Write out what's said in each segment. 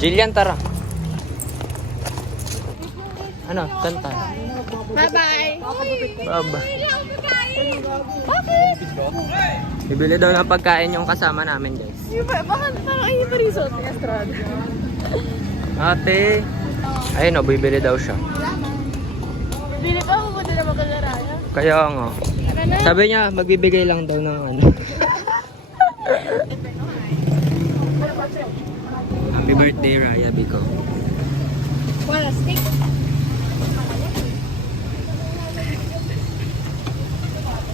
Jillian, tara. Ano? Kanta. Bye-bye. Bye-bye. Bibili daw ng pagkain yung kasama namin, guys. Bakit parang ay pa rin suot ni Estrada? Ate. Ayun o, bibili daw siya. Bili pa ako kung na magkagaraya. Kaya nga. Sabi niya, magbibigay lang daw ng ano. Happy birthday, Raya Biko. Wala, stick.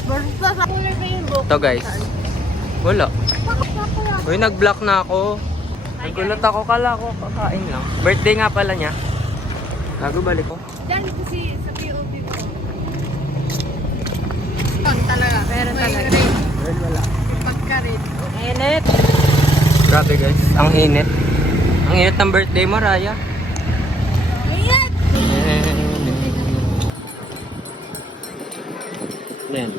Basta sa kulay pa yung book. Ito, guys. Wala. Uy, nag-block na ako. Nagulat ako, kala ko kakain lang. Birthday nga pala niya. Bago balik ko. Diyan kasi sa POP mo. Talaga, meron talaga. Well, wala. Pagkarit. Init. Grabe, guys. Ang init. Ang init ng birthday mo, Raya. Ayan! Yan.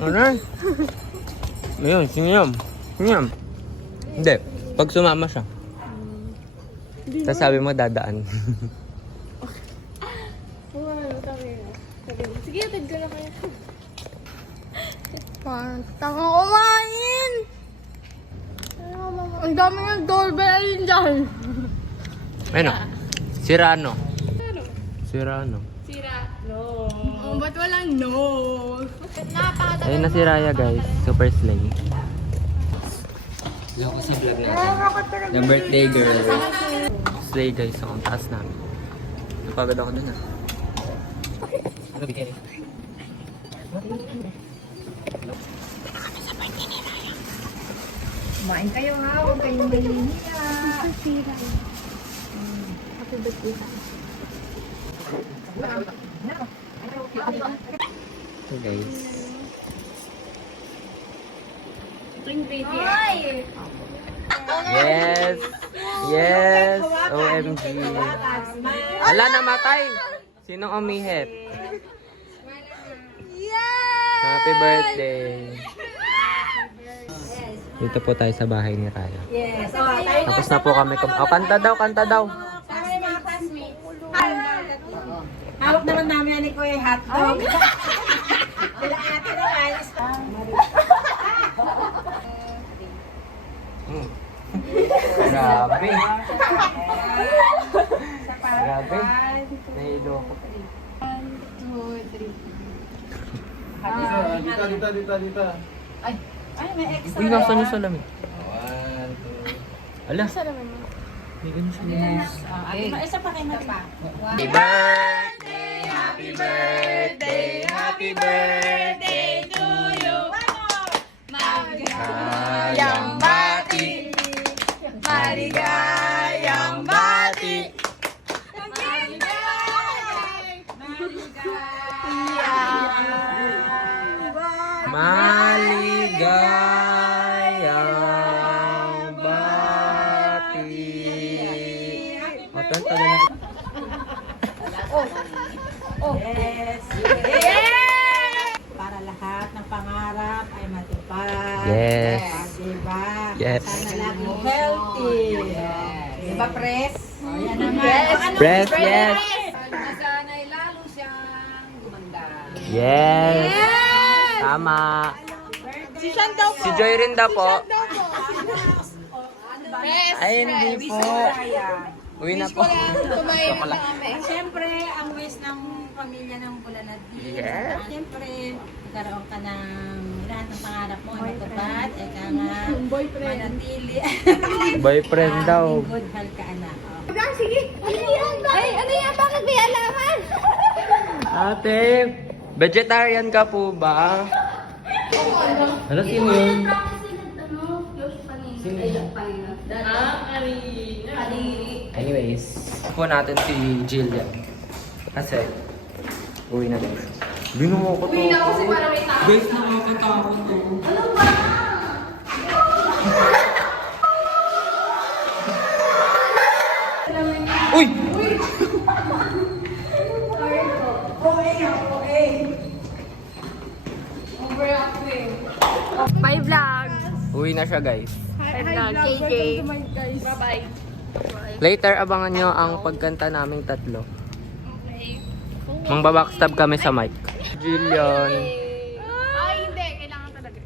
Alright. Ayun, siniyam. Siniyam. Hindi. Pag sumama siya. Tapos sabi mo dadaan. Sige, atid ko na kayo. Taka kumain! Ang dami ng doorbell dyan. Ayun o. Sirano. Sirano. Sira. No. Oh, ba't walang no? Napakatagal. Ayun na si Raya, guys. Super slay. Hello ko sa vlog natin. The birthday girl. Slay, guys. So, ang taas namin. Napagod ako dun, ah. Ano bigay? Kumain kayo ha, huwag kayong mahihiya. Happy birthday. So, guys. Ring baby. Yes! Yes! OMG! Ala, namatay! Sinong umihip? Happy birthday! Dito po tayo sa bahay ni Raya. Yes. O, tayo Tapos na po kami. Kanta daw, kanta daw. Sabi mga classmates. Hawak naman namin yan ni Kuya hotdog. Bila ate na ayos. Grabe. Grabe. Nahilo ko. 1, 2, 3. Dito. Ay, may extra. Uy, nasa niyo sa lamig. Ala. Isa naman yun. May ganun siya guys. Isa pa kayo pa. Happy birthday, happy birthday, happy birthday to you. Maligayang bati, maligayang bati. Maligayang bati. Matan tagal na. Yes. Para lahat ng pangarap ay matupad. Yes. Diba? Yes. Sana lagi healthy. Diba, Pres? Yan naman. Yes. Press, yes. Sana'y lalo siyang gumanda. Yes. Tama. Si Sean daw po. Si Joy rin daw po. Yes. Ay, hindi po. Uwi na po. Kumain na kami. Siyempre, ang wish ng pamilya ng Bulanad. Yes. Siyempre, magkaroon ka ng lahat ng pangarap mo ay matupad. Eka nga, manatili. Boyfriend daw. Maging good health ka, anak. Sige. Ano yan? Ay, ano yan? Bakit may alaman? Ate, vegetarian ka po ba? Ano sino yun? Sino yun? Anyways, po natin si Jillian. Kasi, uwi na daw siya. Binumo ko to. Uwi na kasi para may tao. Guys, nakakatakot to. Ano ba? Uy! Bye vlog. Uwi na siya, guys. Hi KJ. Bye-bye. Later, abangan nyo ang pagkanta naming tatlo. Okay. Mangbabackstab kami sa mic. Jillian. Ay, hindi. Kailangan talaga.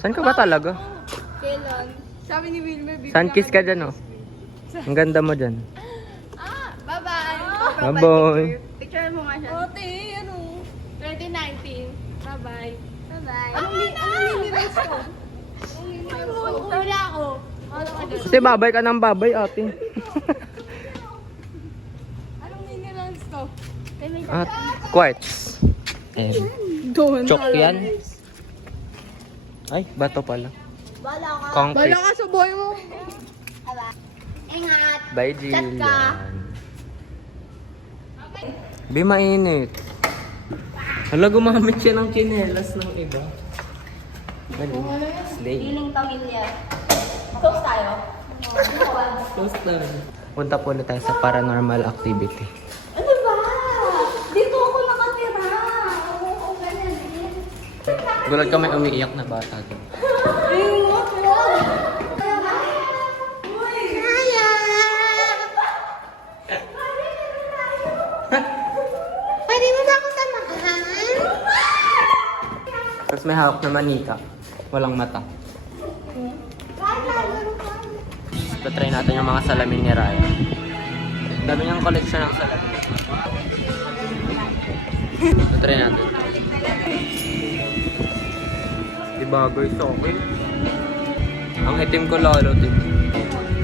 Saan ka ba talaga? Kailan? Sabi ni Wilmer, Sun kiss ka dyan, oh. Ang ganda mo dyan. Bye-bye. Bye-bye. Picture mo nga siya. Ote, ano? 2019. Bye-bye. Bye-bye. Anong nililis ko? Wala ako. Kasi babay ka ng babay, ate. Anong minerals to? At quartz. Chok yan. Ay, bato pala. Bala ka. Concrete. Bala ka sa buhay mo. Ingat. Bye, Jillian. Be, mainit. Hala, gumamit siya ng chinelas ng iba. Dali. Slay. Feeling pamilya. Close tayo. Close na rin. Punta po ulit tayo sa paranormal activity. Ano ba? Dito ako nakatira. Oo, ganyan. Gulat ka may umiiyak na bata doon. Pwede mo ba ako samahan? Tapos may hawak na manika. Walang mata. Try natin yung mga salamin ni Raya. Dami niyang collection ng salamin. Try natin. Di bagoy sa akin. Ang itim ko lalo, tip.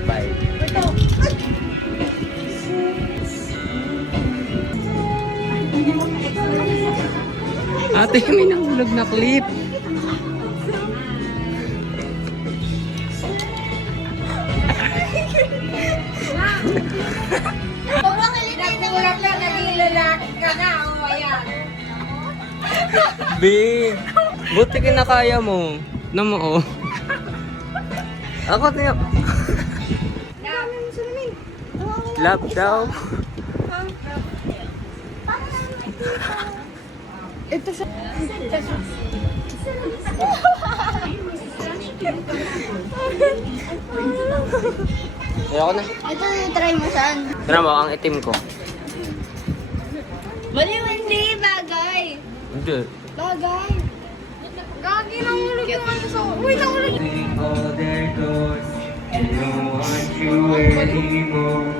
Bye. Ate, may nahulog na clip. Be, buti kinakaya mo. Na mo, oh. Ako niya. Love daw. Ito siya. Ayoko na. Ito try mo saan? Tara mo, ang itim ko. Baliw, hindi. Bagay. Hindi. Bagay. Gagi, nahulog yung ano sa... Uy, nahulog. All their doors, I don't want you anymore.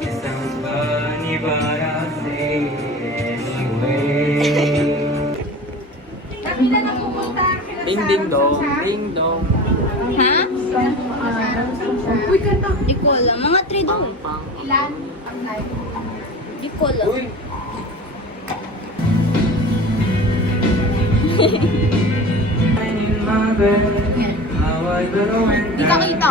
It sounds funny, but I'll say it anyway. Kabila na pupunta. Ding ding dong, ding dong. Ha? Uy, ganda. Di ko alam. Mga 3 daw. Ilan? Di ko alam. Uy. Di ka kita.